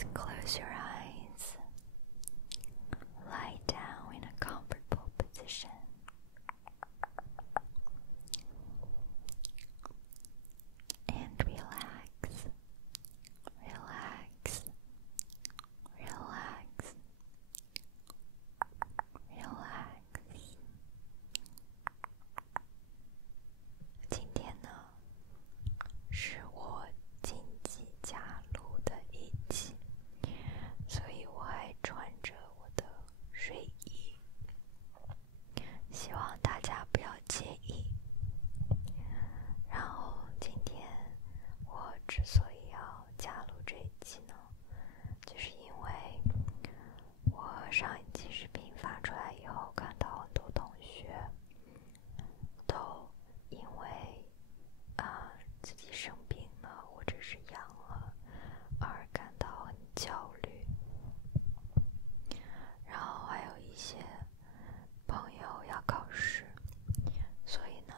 Just close your eyes. Lie down in a comfortable position. And relax. Relax. Relax. Relax. 今天呢，是我紧急加录的一期，所以我还穿着我的睡衣，希望大家不要介意。然后今天我之所以要加录这一期呢，就是因为我上一期视频发出来以后，看到很多同学都因为自己生病了或者是阳了而感到很焦虑，然后还有一些朋友要考试，所以呢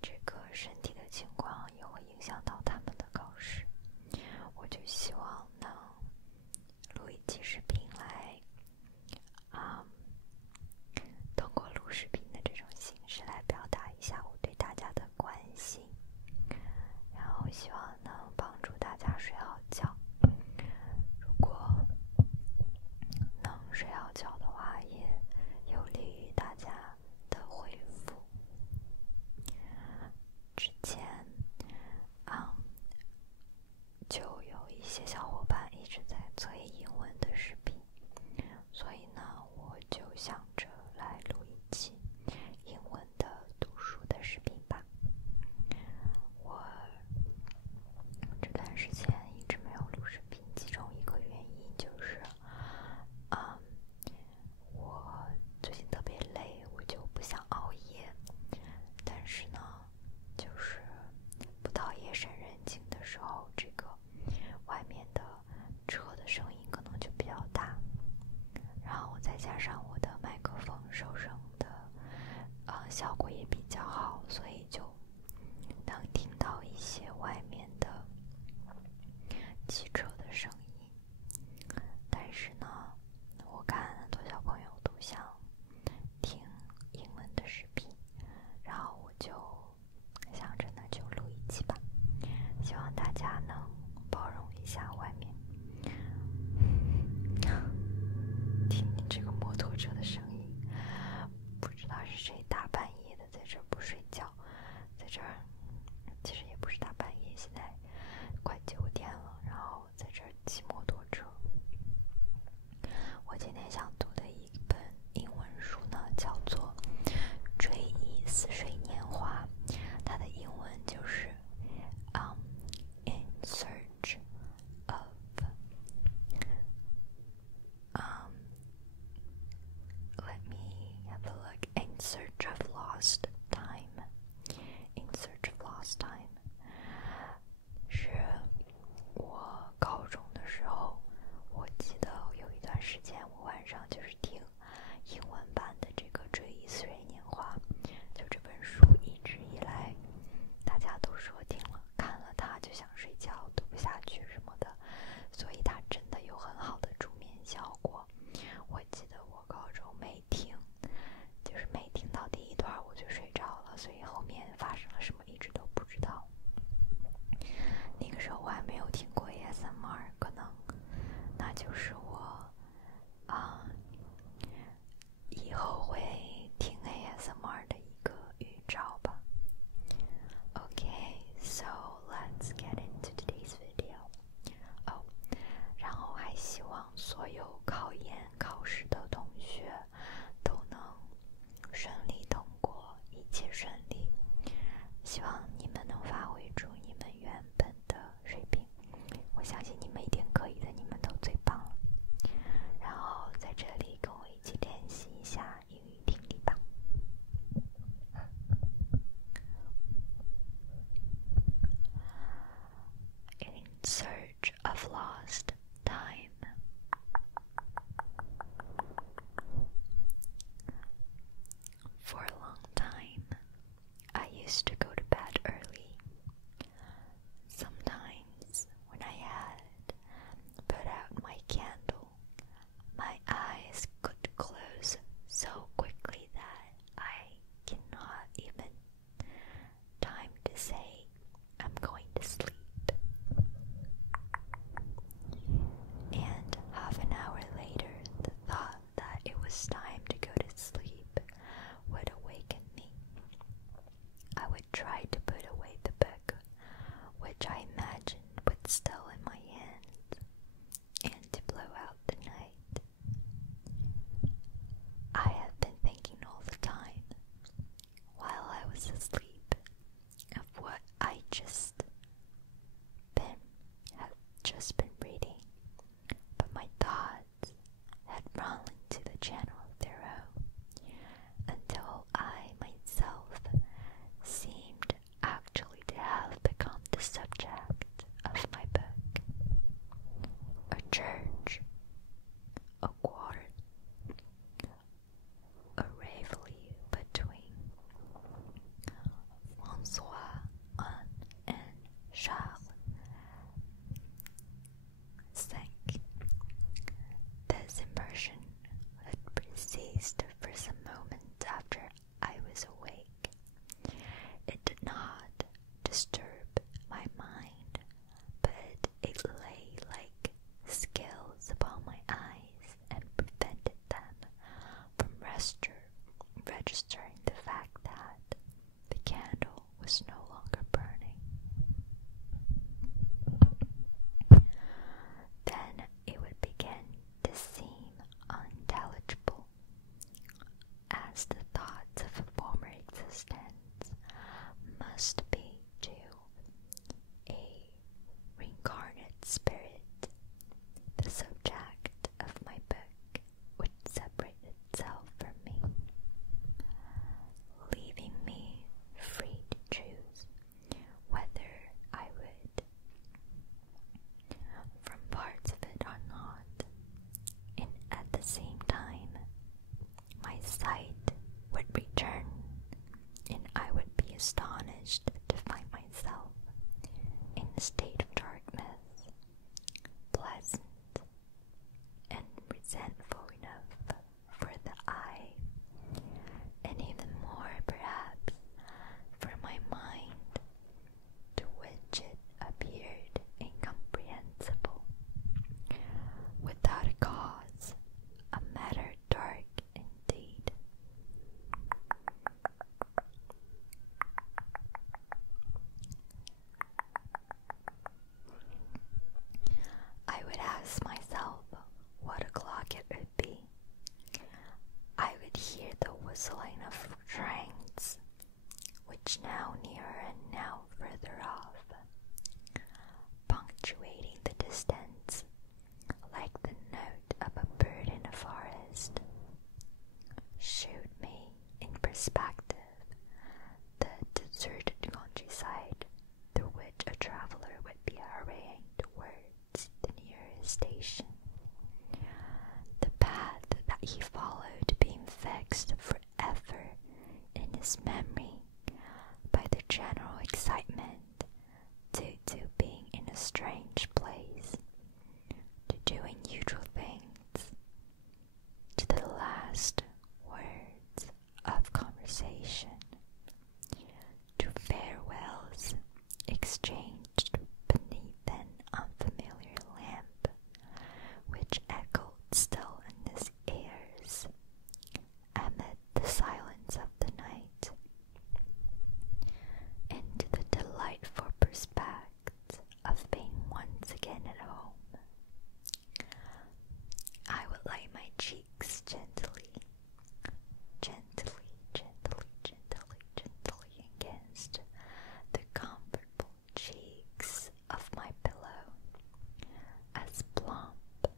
这个身体的情况也会影响到他们的考试。我就希望能录一期视频来通过录视频的这种形式来表达一下我对大家的关心，然后希望能帮助大家睡好觉。如果能睡好觉的话，也有利于大家的恢复。之前就有一些小伙伴一直在催英文的视频，所以呢我就想着来录一期英文的读书的视频吧。我这段时间一直没有录视频，其中一个原因就是我最近特别累，我就不想熬夜，但是呢就是不到夜深人静的时候，这个外面的车的声音可能就比较大，然后再加上我的麦克风收声的效果也比较好，所以就能听到一些外面的汽车的声音。但是呢我看很多小朋友都想听英文的视频，然后我就想着那就录一期吧，希望大家能包容一下外面听这个摩托车的声音，不知道是谁大半夜的在这儿不睡觉，在这儿其实也不是大半夜，现在快9点了，然后在这儿骑摩托车。我今天想读的一本英文书呢叫做《追忆似水年华》，它的英文就是In Search of let me have a look. In Search of Lost Time. In Search of Lost Time 是我高中的时候，我记得有一段时间我晚上就 just been reading, but my thoughts had run into the channel of their own, until I myself seemed actually to have become the subject of my book. A church, a quarter, a rivalry between François and Charles sank. This immersion had persisted for some moments after I was awake. It did not disturb my mind, but it lay like scales upon my eyes and prevented them from registering the fact that the candle was no longer burning. Then it would begin to seem unintelligible, as the thoughts of a former existence must be to a reincarnate spirit. The subject of my book would separate itself from me, leaving me free to choose whether I would from parts of it or not. And at the same time, my sight would return, and I would be astonished to find myself in a state of darkness, pleasant and resentful enough for the eye, and even more perhaps for my mind, to which it appeared incomprehensible, without a cause, a matter dark indeed. I would ask myself what o'clock it would be. I would hear the whistling of trains, which now nearer and now further off, punctuating the distance like the note of a bird in a forest, showed me in perspective the deserted countryside through which a traveler would be hurrying towards the nearest station, the path that he followed being fixed forever in his memory by the general excitement due to being in a strange place, to do unusual things, to the last words of conversation, to farewells exchanged beneath an unfamiliar lamp, which echoed still in his ears amid the silence of the night, and to the delightful prospect of being once again at home. I would lay my cheeks gently, gently, gently, gently, gently against the comfortable cheeks of my pillow, as plump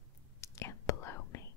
and below me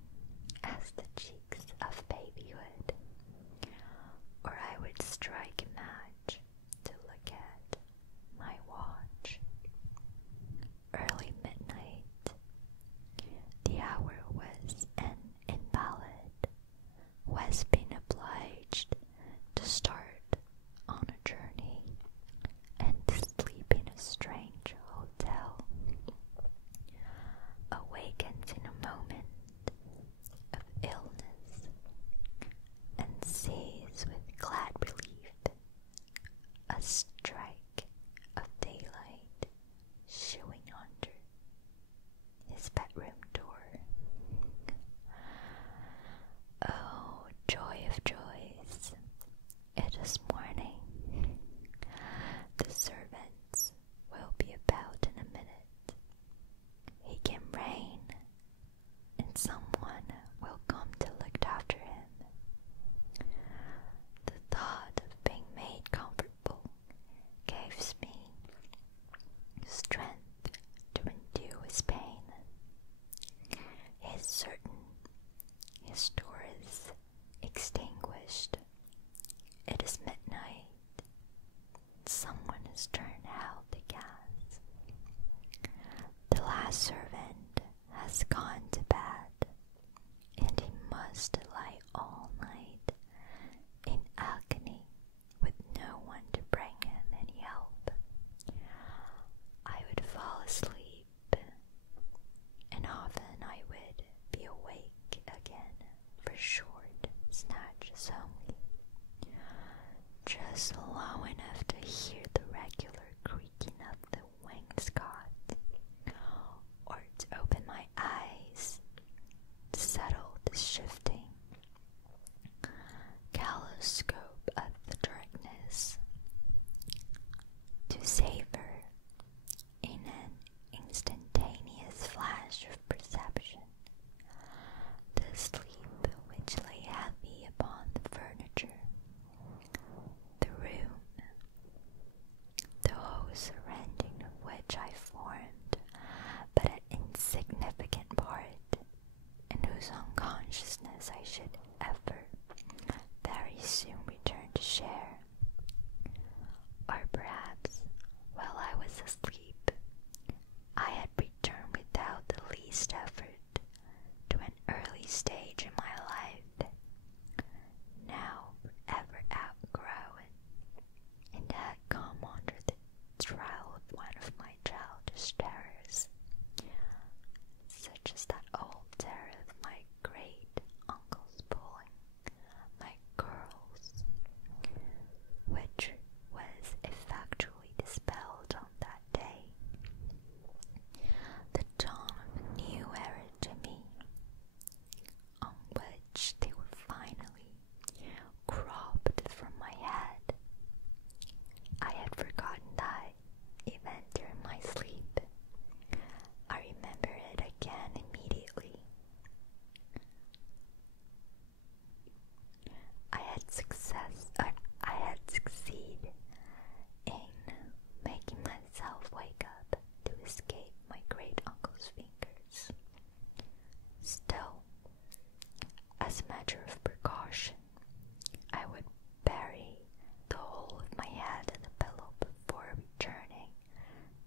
convenience store is extinguished. It is midnight. Someone has turned out the gas. The last servant has gone to bed, and he must lie all night in agony with no one to bring him any help. I would fall asleep, and often I would be awake again for short snatches only, just low enough to hear the regular creaking of the wainscot, or to open my eyes to settle the shifting kaleidoscope of the darkness, to savor in an instantaneous flash of perception the sleep which lay heavy upon the furniture, the room, the whole surrounding of which I formed but an insignificant part, and whose unconsciousness I should ever very soon return to share. Or perhaps, while I was asleep, I had returned without the least effort to an early stage in my life, now ever outgrown, and had come under the trial of one of my childish terrors, such as that old terror of my great uncle's pulling my curls, which was effectually dispelled on that day. The dawn of a new era to me, on which they were finally cropped from my head. I had forgotten that event during my sleep. I remember it again immediately. I had succeeded in making myself wake up to escape my great uncle's fingers. Still, as a matter of precaution, I would bury the whole of my head in the pillow before returning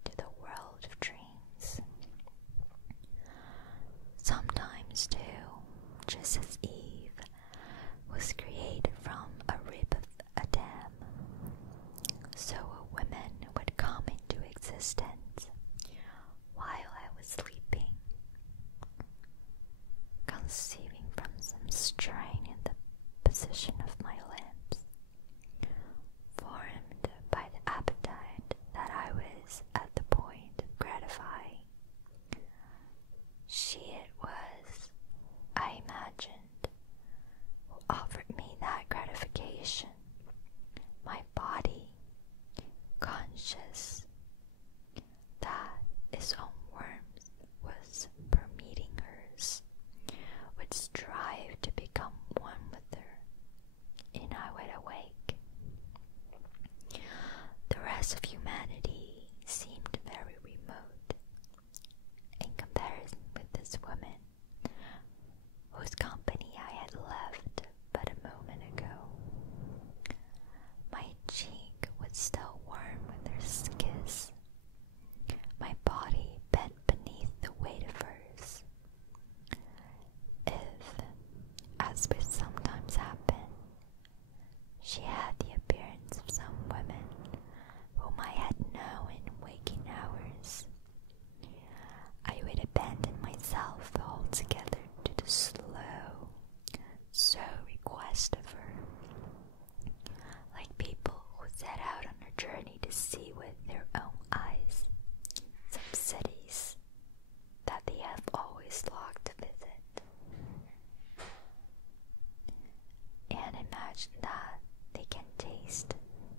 to the world of dreams. Sometimes, too, just as Eve was created from a rib of Adam, so a woman would come into existence while I was sleeping, conceiving from some strain in the position of my limbs, formed by the appetite that I was at the point of gratifying. She it was, I imagined, who offered me that gratification, my body, conscious that its own warmth was permeating hers, would strive to become one with her, and I would awake. The rest of humanity seemed very remote in comparison with this woman, whose company I had left but a moment ago. My cheek was still warm with her kiss, my body bent beneath the weight of hers. If, as would sometimes happen, she had the appearance of some women whom I had known in waking hours, I would abandon myself altogether to the slow request of her, like people who set out on a journey to see with their own eyes some cities that they have always longed to visit, and imagine that they can taste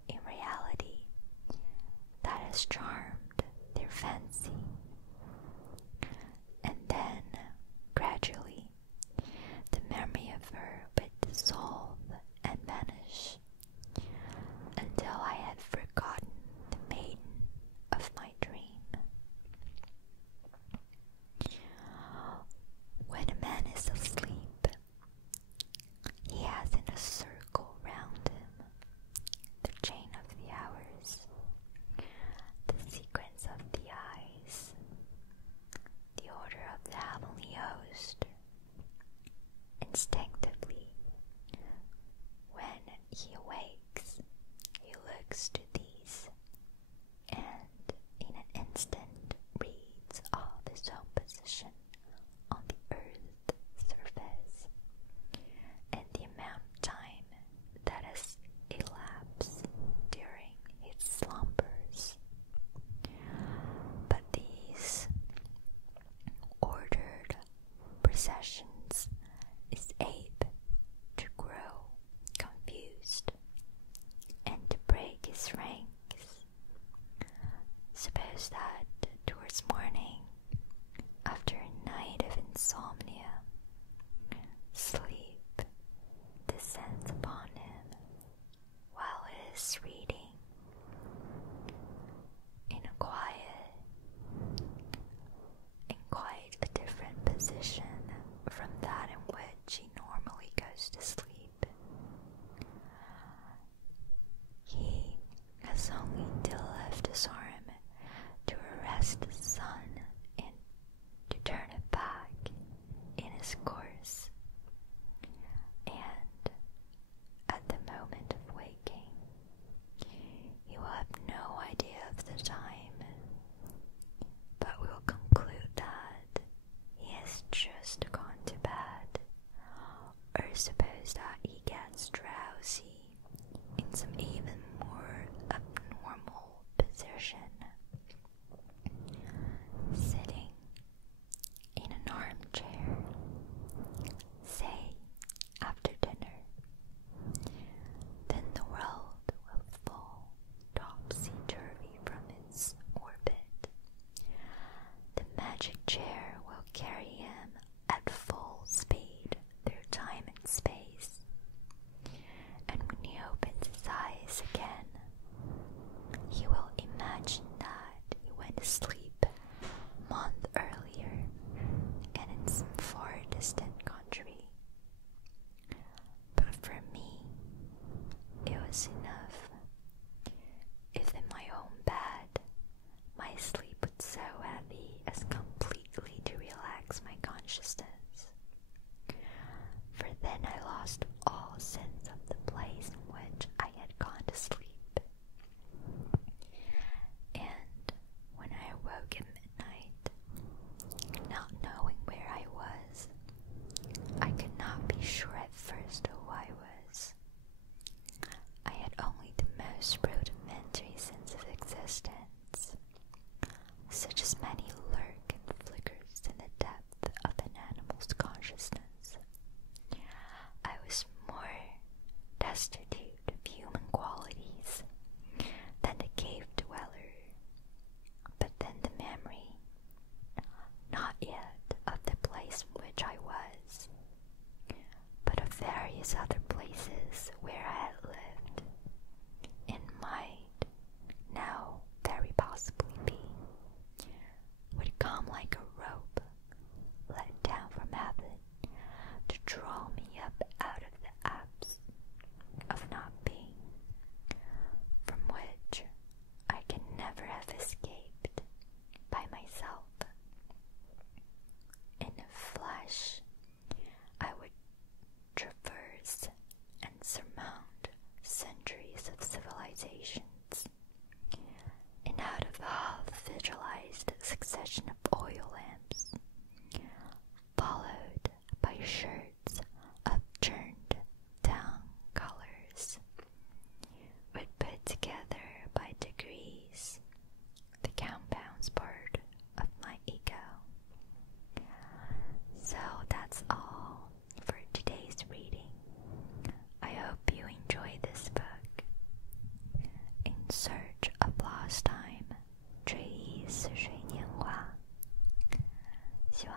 in reality that has charmed their fancy, and then gradually sessions is able to grow confused and to break his ranks. Suppose that towards morning, after a night of insomnia, sleep descends upon him while he is reading in quite a different position from that in which he normally goes to sleep. He has only to lift his arm to arrest the sun and to turn it back in his course, and at the moment of waking, he will have no idea of the time, but will conclude that he has just gone to bed, or suppose that he gets drowsy in some even more abnormal position, sitting in an armchair, say after dinner. Then the world will fall topsy-turvy from its orbit. The magic chair will carry him at full speed through time and space, and when he opens his eyes again, he will imagine that he went to sleep a month earlier and in some far distant country. But for me, it was enough if in my own bed my sleep was so heavy as completely to relax my consciousness. For then I lost all sense of the place in which I had gone to sleep. And when I awoke at midnight, not knowing where I was, I could not be sure at first who I was. I had only the most rudimentary sense of existence, such as many lurk and flickers in the depth of an animal's consciousness. I was more destitute of human qualities than the cave dweller, but then the memory, not yet of the place in which I was, but of various other places where I had lived, and might now very possibly be, would come like a rope let down from heaven to draw me up out of the apse of not being, from which I can never have escaped by myself. In a flash, I would traverse and surmount centuries of civilizations, and out of a half-visualized succession of oil lamps, followed by shirts of turned down colors, would put together by degrees the compounds part of my ego. So that's all for today's reading. I hope you enjoy this book. In Search of Lost Time, 追忆似水年华。希望